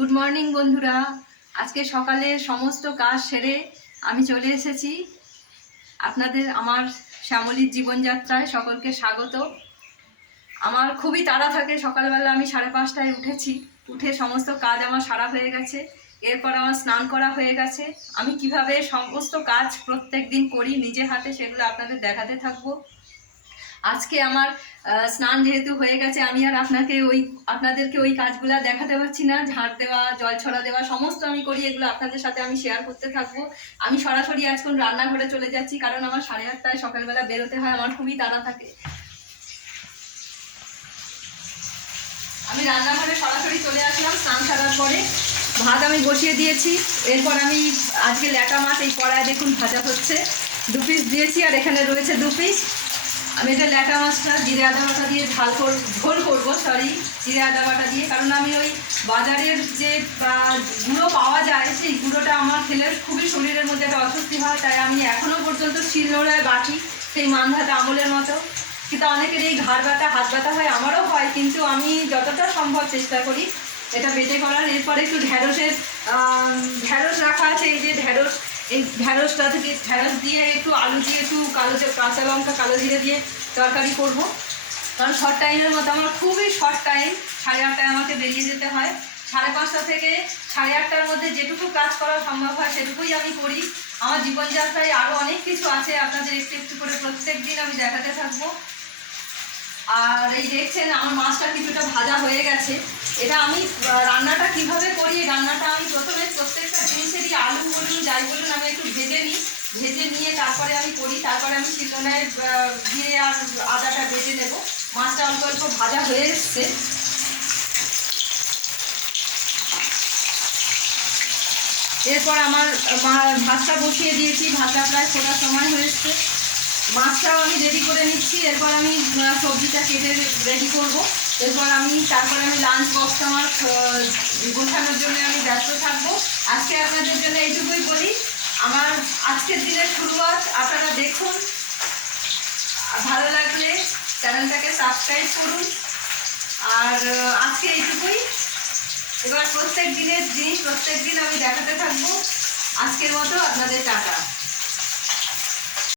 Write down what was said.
Good morning বন্ধুরা। আজকে সকালে সমস্ত কাজ সেরে আমি চলে এসেছি আপনাদের আমার শ্যামলীর জীবনযাত্রায়। সকলকে স্বাগত। আমার খুবই তাড়া থাকে, সকালবেলা আমি 5:30টায় উঠেছি, উঠে সমস্ত কাজ আমার সারা হয়ে গেছে। এরপর আমার স্নান করা হয়ে গেছে। আমি কিভাবে সমস্ত কাজ প্রত্যেক দিন করি নিজে হাতে সেগুলো আপনাদের দেখাতে থাকবো। আজকে আমার স্নান যেহেতু হয়ে গেছে, আমি আর আপনাদেরকে ওই কাজগুলো দেখাতে পারছি না। ঝাঁট দেওয়া, জল ছড়া দেওয়া সমস্ত আমি করি, এগুলো আপনাদের সাথে আমি শেয়ার করতে থাকবো। আমি সরাসরি আজকে রান্নাঘরে চলে যাচ্ছি, কারণ আমার 8:30টায় সকালবেলা বেরোতে হয়, আমার খুবই তাড়া থাকে। আমি রান্নাঘরে সরাসরি চলে আসলাম স্নান সারার পরে। ভাত আমি বসিয়ে দিয়েছি। এরপর আমি আজকে ল্যাটা মাছ এই কড়ায় দেখুন ভাজা হচ্ছে। 2 পিস দিয়েছি আর এখানে রয়েছে 2 পিস। আমি এটা ল্যাটা মাছটা জিরে আদা বাটা দিয়ে ঝোল করবো, জিরে আদা বাটা দিয়ে। কারণ আমি ওই বাজারের যে গুঁড়ো পাওয়া যায় সেই গুঁড়োটা আমার খেলে খুবই শরীরের মধ্যে একটা অস্বস্তি হয়, তাই আমি এখনও পর্যন্ত শিলনোড়ায় বাটি, সেই মানধাতা আমলের মতো। কিন্তু অনেকের এই ঘাড় ব্যথা, হাত ব্যথা হয়, আমারও হয়, কিন্তু আমি যতটা সম্ভব চেষ্টা করি এটা বেটে করার। এরপরে একটু ঢ্যাঁড়স রাখা আছে, এই যে ঢ্যাঁড়স, এই ঢ্যাঁড়সটা থেকে ঢ্যাঁড়স দিয়ে একটু আলু দিয়ে একটু কাঁচা লঙ্কা কালো জিরে দিয়ে তরকারি করব। কারণ শর্ট টাইমের মতো, আমার খুবই শর্ট টাইম। 8:30টায় আমাকে বেরিয়ে যেতে হয়। 5:30 থেকে 8:30টার মধ্যে যেটুকু কাজ করা সম্ভব হয় সেটুকুই আমি করি। আমার জীবনযাত্রায় আরও অনেক কিছু আছে, আপনাদের একটু একটু করে প্রত্যেক দিন আমি দেখাতে থাকবো। আর এই দেখছেন আমার মাছটা কিছুটা ভাজা হয়ে গেছে। এটা আমি রান্নাটা কিভাবে করি, এই রান্নাটা আমি প্রথমে প্রত্যেকটা জিনিসেরই আলু বলুন যাই বলুন আমি একটু ভেজে নিই। ভেজে নিয়ে তারপরে আমি করি, তারপরে আমি শিলনোড়ায় দিয়ে আর আদাটা ভেজে নেব। মাছটা অল্প অল্প ভাজা হয়ে এসছে। এরপর আমার ভাতটা বসিয়ে দিয়েছি, ভাতটা প্রায় ফোটার সময় হয়ে এসছে। মাছটাও আমি রেডি করে নিচ্ছি। এরপর আমি সবজিটা কেটে রেডি করব। তারপরে আমি লাঞ্চ বক্সটা আমার গোছানোর জন্য আমি ব্যস্ত থাকবো। আজকে আপনাদের জন্য এইটুকুই বলি, আমার আজকের দিনের শুরুয়াত আপনারা দেখুন। ভালো লাগলে চ্যানেলটাকে সাবস্ক্রাইব করুন। আর আজকে এইটুকুই। এবার প্রত্যেক দিনের জিনিস প্রত্যেক দিন আমি দেখাতে থাকবো। আজকের মতো আপনাদের টাটা।